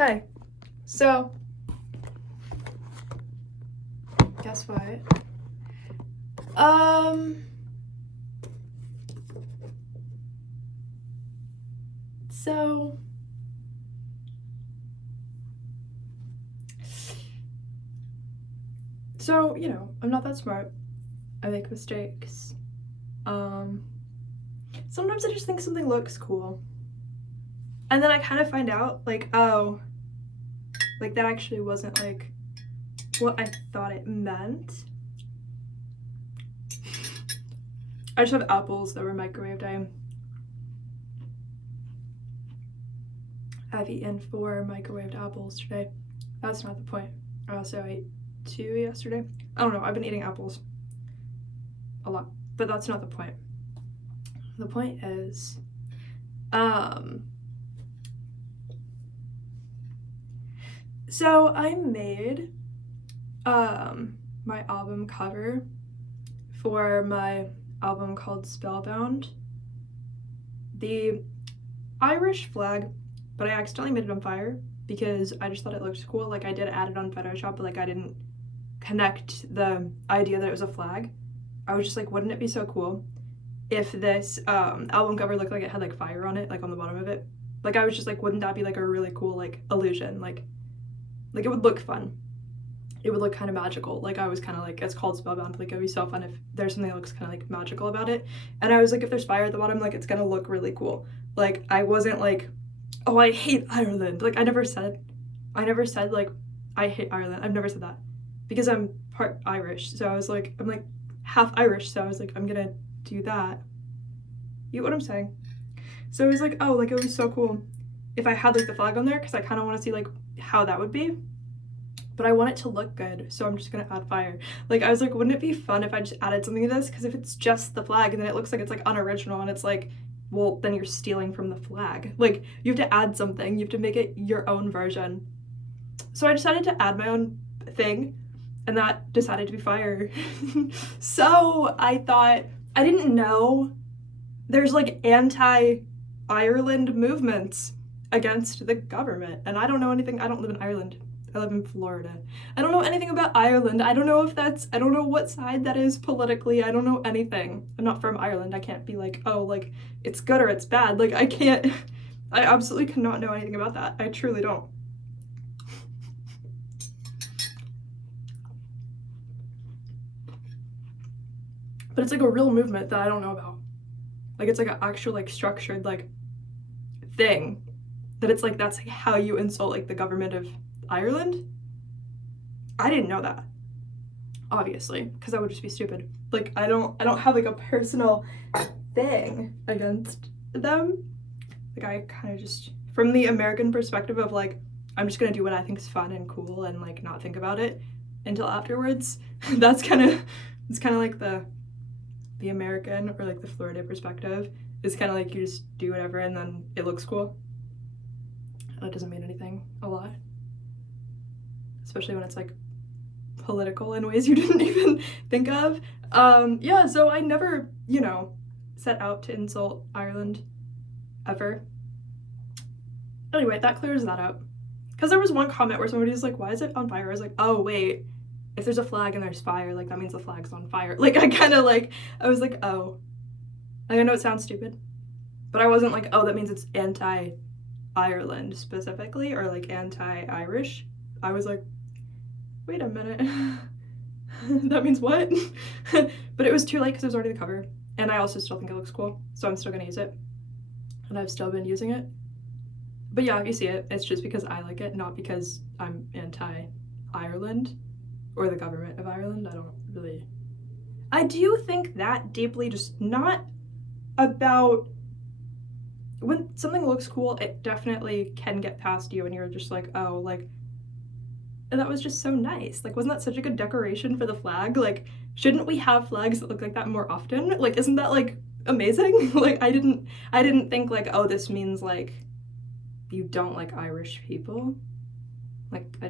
Hey, so guess what? Um, so I'm not that smart. I make mistakes. Um, Sometimes I just think something looks cool. And then I kind of find out like, oh, like that actually wasn't like what I thought it meant. I just have apples that were microwaved. I've eaten 4 microwaved apples today. That's not the point. I also ate 2 yesterday. I don't know, I've been eating apples a lot, but that's not the point. The point is, so I made my album cover for my album called Spellbound. The Irish flag, but I accidentally made it on fire because I just thought it looked cool. Like I did add it on Photoshop, but like I didn't connect the idea that it was a flag. I was just like, wouldn't it be so cool if this album cover looked like it had like fire on it, like on the bottom of it? Like I was just like, wouldn't that be like a really cool like illusion? Like it would look fun. It would look kind of magical. Like I was kind of like, it's called Spellbound, like it'd be so fun if there's something that looks kind of like magical about it. And I was like, if there's fire at the bottom, like it's gonna look really cool. Like I wasn't like, oh, I hate Ireland. Like I never said like I hate Ireland. I've never said that because I'm part Irish. So I was like, I'm like half Irish. So I was like, I'm gonna do that. You know what I'm saying? So it was like, oh, like it would be so cool if I had like the flag on there because I kind of want to see like how that would be. But I want it to look good, so I'm just gonna add fire. Like I was like, wouldn't it be fun if I just added something to this? Because if it's just the flag and then it looks like it's like unoriginal and it's like, well, then you're stealing from the flag. Like you have to add something, you have to make it your own version. So I decided to add my own thing, and that decided to be fire. So I thought, I didn't know there's like anti-Ireland movements against the government, and I don't know anything. I don't live in Ireland. I live in Florida. I don't know anything about Ireland. I don't know what side that is politically. I don't know anything. I'm not from Ireland. I can't be like, oh, like it's good or it's bad. Like I can't, I absolutely cannot know anything about that. I truly don't. But it's like a real movement that I don't know about. Like it's like an actual like structured like thing that it's like that's like how you insult like the government of Ireland. I didn't know that, obviously, because I would just be stupid. Like I don't have like a personal thing against them. Like I kind of just, from the American perspective of like, I'm just gonna do what I think is fun and cool and like not think about it until afterwards. It's kind of like the American or like the Florida perspective is kind of like you just do whatever and then it looks cool. That doesn't mean anything a lot, especially when it's like political in ways you didn't even think of. Yeah, so I never, set out to insult Ireland ever. Anyway, that clears that up. Because there was one comment where somebody was like, why is it on fire? I was like, oh, wait, if there's a flag and there's fire, like that means the flag's on fire. Like I was like, oh. Like, I know it sounds stupid, but I wasn't like, oh, that means it's anti-Ireland specifically or like anti-Irish. I was like, wait a minute. That means what? But it was too late because it was already the cover. And I also still think it looks cool. So I'm still going to use it. And I've still been using it. But yeah, if you see it, it's just because I like it, not because I'm anti-Ireland or the government of Ireland. I do think that deeply, just not about, when something looks cool, it definitely can get past you and you're just like, oh, like, and that was just so nice. Like, wasn't that such a good decoration for the flag? Like, shouldn't we have flags that look like that more often? Like, isn't that like amazing? Like, I didn't think like, oh, this means like you don't like Irish people. Like, I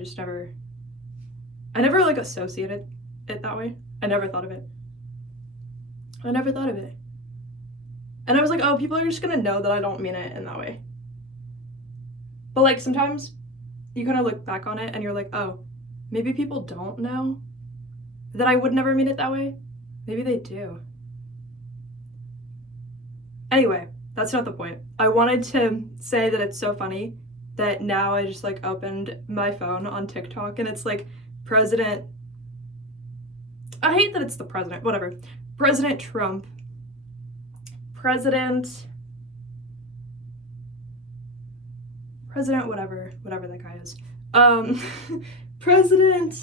never like associated it that way. I never thought of it. And I was like, oh, people are just gonna know that I don't mean it in that way. But like sometimes you kind of look back on it and you're like, oh, maybe people don't know that I would never mean it that way. Maybe they do. Anyway, that's not the point. I wanted to say that it's so funny that now I just like opened my phone on TikTok and it's like President, I hate that it's the president, whatever. President Trump, President whatever that guy is. President,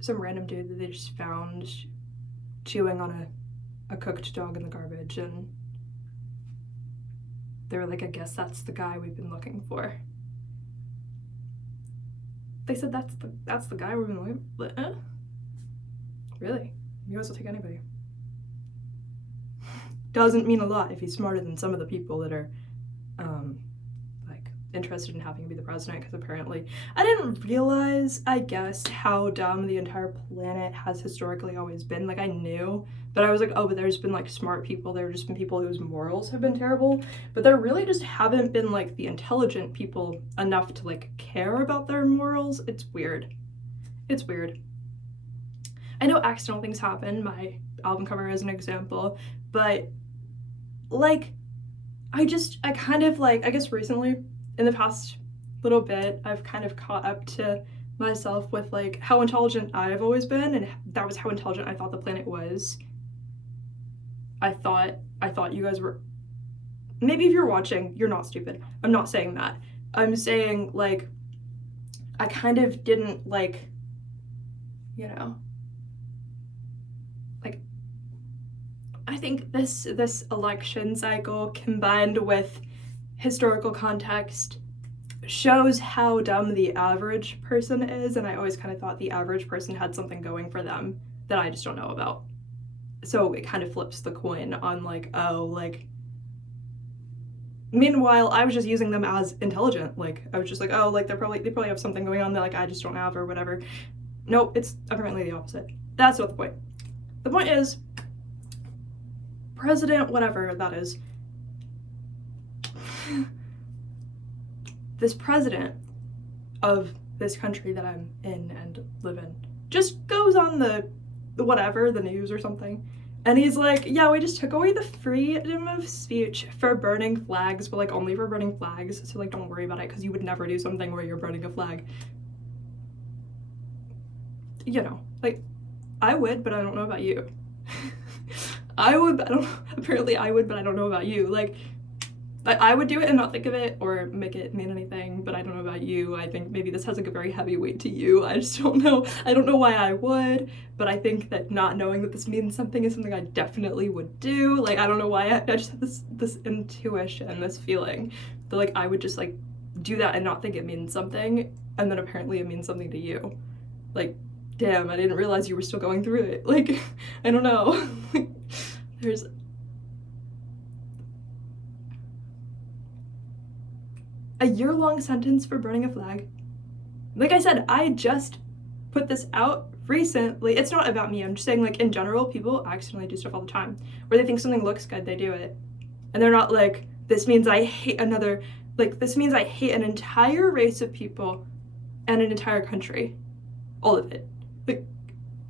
some random dude that they just found chewing on a cooked dog in the garbage, and they were like, I guess that's the guy we've been looking for. They said that's the guy we've been looking for. Really? You guys will take anybody. Doesn't mean a lot if he's smarter than some of the people that are like interested in having to be the president, because apparently I didn't realize, I guess, how dumb the entire planet has historically always been. Like, I knew, but I was like, oh, but there's been like smart people, there have just been people whose morals have been terrible, but there really just haven't been like the intelligent people enough to like care about their morals. It's weird. It's weird. I know accidental things happen, my album cover is an example, but like I kind of like, I guess recently, in the past little bit, I've kind of caught up to myself with like how intelligent I've always been, and that was how intelligent I thought the planet was. I thought you guys were, maybe if you're watching, you're not stupid. I'm not saying that. I'm saying like I kind of didn't like, you know, like I think this election cycle combined with historical context shows how dumb the average person is, and I always kind of thought the average person had something going for them that I just don't know about. So it kind of flips the coin on like, oh, like, meanwhile I was just using them as intelligent. Like I was just like, oh, like they probably have something going on that like I just don't have or whatever. Nope, it's apparently the opposite. That's not the point. The point is, President whatever that is, this president of this country that I'm in and live in just goes on the news or something, and he's like, yeah, we just took away the freedom of speech for burning flags, but like only for burning flags, so like don't worry about it, because you would never do something where you're burning a flag. You know, like I would, but I don't know about you. I would, but apparently I would, but I don't know about you. Like I would do it and not think of it or make it mean anything, but I don't know about you. I think maybe this has like a very heavy weight to you. I just don't know. I don't know why I would, but I think that not knowing that this means something is something I definitely would do. Like, I don't know why, I just have this intuition, this feeling that like I would just like do that and not think it means something, and then apparently it means something to you. Like, damn, I didn't realize you were still going through it. Like, I don't know. There's a year-long sentence for burning a flag. Like I said, I just put this out recently. It's not about me, I'm just saying like in general, people accidentally do stuff all the time. Where they think something looks good, they do it. And they're not like, this means I hate another, like this means I hate an entire race of people and an entire country. All of it. Like,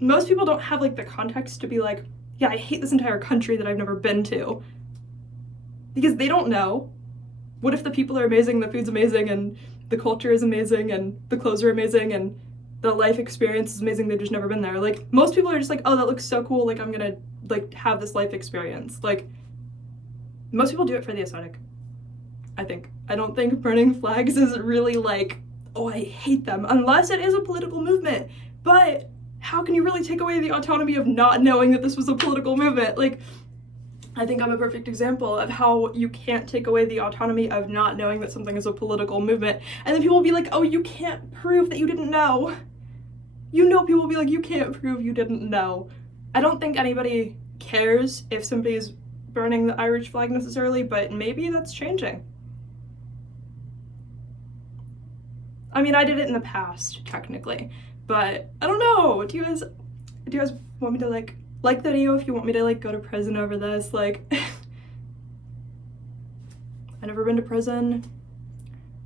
most people don't have like the context to be like, yeah, I hate this entire country that I've never been to. Because they don't know. What if the people are amazing, the food's amazing, and the culture is amazing, and the clothes are amazing, and the life experience is amazing, they've just never been there. Like, most people are just like, oh, that looks so cool, like, I'm gonna, like, have this life experience. Like, most people do it for the aesthetic, I think. I don't think burning flags is really like, oh, I hate them, unless it is a political movement. But how can you really take away the autonomy of not knowing that this was a political movement? Like, I think I'm a perfect example of how you can't take away the autonomy of not knowing that something is a political movement. And then people will be like, oh, you can't prove that you didn't know. You know, people will be like, you can't prove you didn't know. I don't think anybody cares if somebody's burning the Irish flag necessarily, but maybe that's changing. I mean, I did it in the past, technically, but I don't know. Do you guys want me to like the video if you want me to like go to prison over this? Like, I've never been to prison.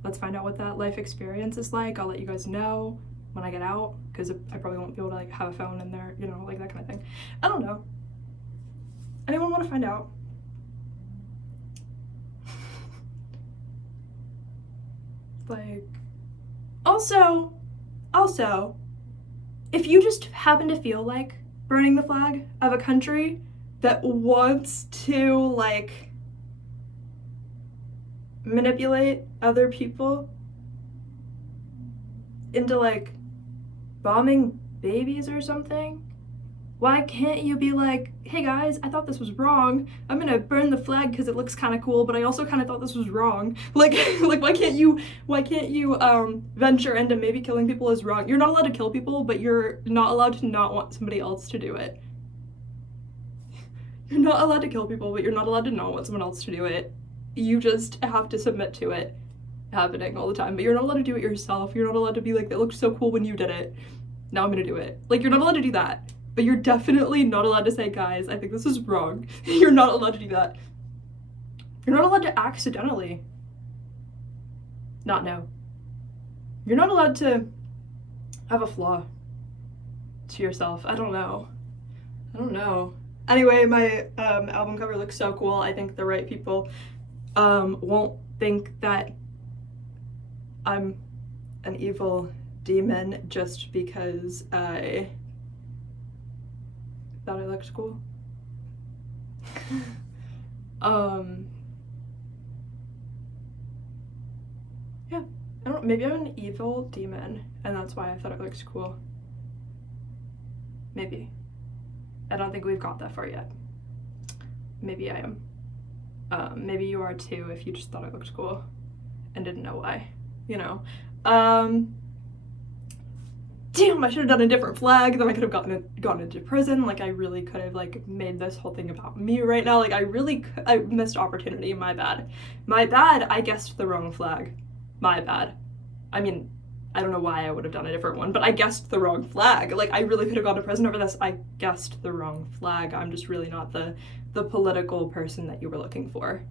let's find out what that life experience is like. I'll let you guys know when I get out, because I probably won't be able to like have a phone in there, you know, like that kind of thing. I don't know. Anyone want to find out? Like, also, if you just happen to feel like burning the flag of a country that wants to like manipulate other people into like bombing babies or something, why can't you be like, hey guys, I thought this was wrong. I'm gonna burn the flag because it looks kind of cool, but I also kind of thought this was wrong. Like, why can't you venture into maybe killing people is wrong? You're not allowed to kill people, but you're not allowed to not want somebody else to do it. You're not allowed to kill people, but you're not allowed to not want someone else to do it. You just have to submit to it happening all the time, but you're not allowed to do it yourself. You're not allowed to be like, that looked so cool when you did it. Now I'm gonna do it. Like, you're not allowed to do that. But you're definitely not allowed to say, guys, I think this is wrong. You're not allowed to do that. You're not allowed to accidentally not know. You're not allowed to have a flaw to yourself. I don't know. Anyway, my album cover looks so cool. I think the right people won't think that I'm an evil demon just because I thought I looked cool. Yeah, I don't, maybe I'm an evil demon and that's why I thought it looks cool. Maybe. I don't think we've got that far yet. Maybe I am. Maybe you are too if you just thought it looked cool and didn't know why, you know. Damn, I should have done a different flag, then I could have gone into prison. Like, I really could have like made this whole thing about me right now. Like, I missed opportunity. My bad. I guessed the wrong flag. My bad. I mean, I don't know why I would have done a different one, but I guessed the wrong flag. Like, I really could have gone to prison over this. I guessed the wrong flag. I'm just really not the political person that you were looking for.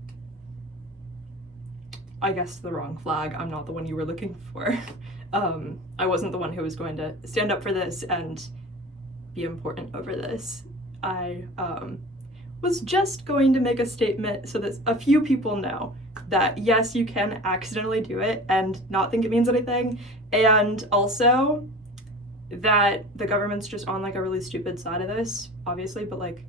I guessed the wrong flag. I'm not the one you were looking for. I wasn't the one who was going to stand up for this and be important over this. I was just going to make a statement so that a few people know that yes, you can accidentally do it and not think it means anything, and also that the government's just on like a really stupid side of this, obviously, but like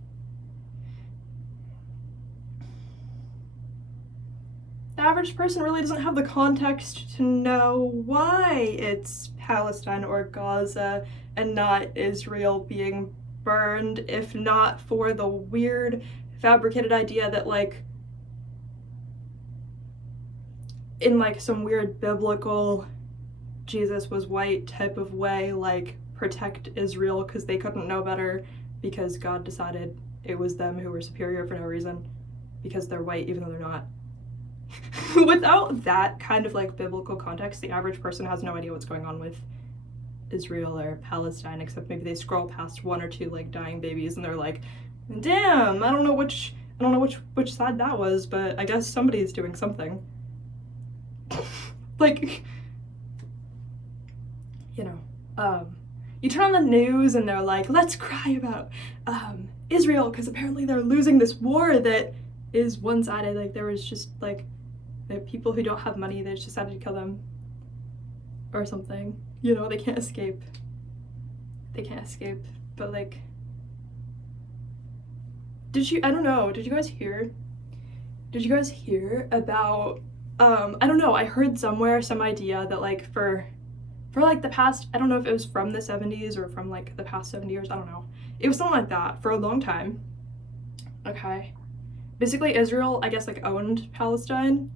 the average person really doesn't have the context to know why it's Palestine or Gaza and not Israel being burned, if not for the weird fabricated idea that like in like some weird biblical Jesus was white type of way, like protect Israel because they couldn't know better because God decided it was them who were superior for no reason because they're white even though they're not. Without that kind of like biblical context, the average person has no idea what's going on with Israel or Palestine, except maybe they scroll past one or two like dying babies and they're like, damn, I don't know which side that was, but I guess somebody's doing something. Like, you know, you turn on the news and they're like, let's cry about Israel because apparently they're losing this war that is one-sided. Like, there was just like the people who don't have money, they just decided to kill them or something, you know. They can't escape, but like, I don't know, did you guys hear about I don't know, I heard somewhere some idea that like for like the past, I don't know if it was from the 70s or from like the past 70 years, I don't know, it was something like that for a long time. Okay, basically Israel, I guess, like owned Palestine,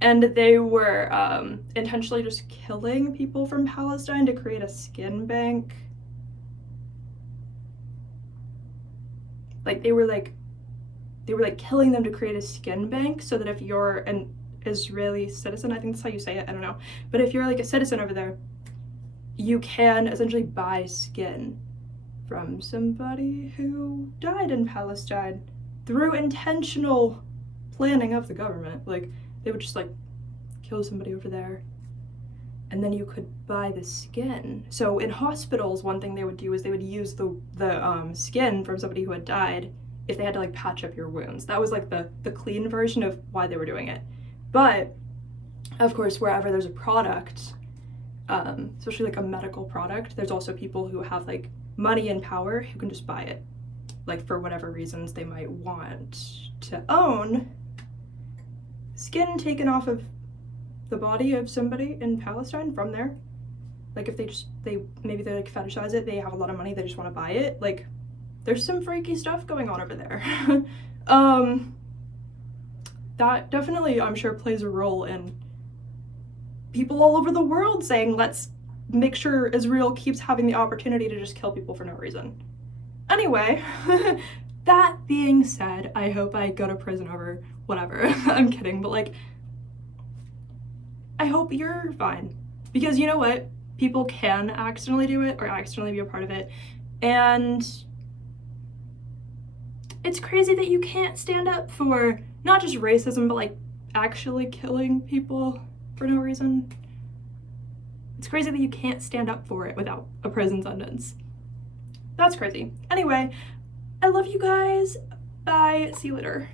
and they were intentionally just killing people from Palestine to create a skin bank. Like they were killing them to create a skin bank so that if you're an Israeli citizen, I think that's how you say it, I don't know, but if you're like a citizen over there, you can essentially buy skin from somebody who died in Palestine through intentional planning of the government. Like, they would just like kill somebody over there, and then you could buy the skin. So in hospitals, one thing they would do is they would use the skin from somebody who had died if they had to like patch up your wounds. That was like the clean version of why they were doing it. But of course, wherever there's a product, especially like a medical product, there's also people who have like money and power who can just buy it, like for whatever reasons they might want to own skin taken off of the body of somebody in Palestine from there. Like if they maybe they like fetishize it, they have a lot of money, they just want to buy it. Like there's some freaky stuff going on over there. That definitely, I'm sure, plays a role in people all over the world saying, let's make sure Israel keeps having the opportunity to just kill people for no reason. Anyway, that being said, I hope I go to prison over whatever. I'm kidding, but like, I hope you're fine. Because you know what? People can accidentally do it or accidentally be a part of it. And it's crazy that you can't stand up for not just racism, but like actually killing people for no reason. It's crazy that you can't stand up for it without a prison sentence. That's crazy. Anyway, I love you guys. Bye. See you later.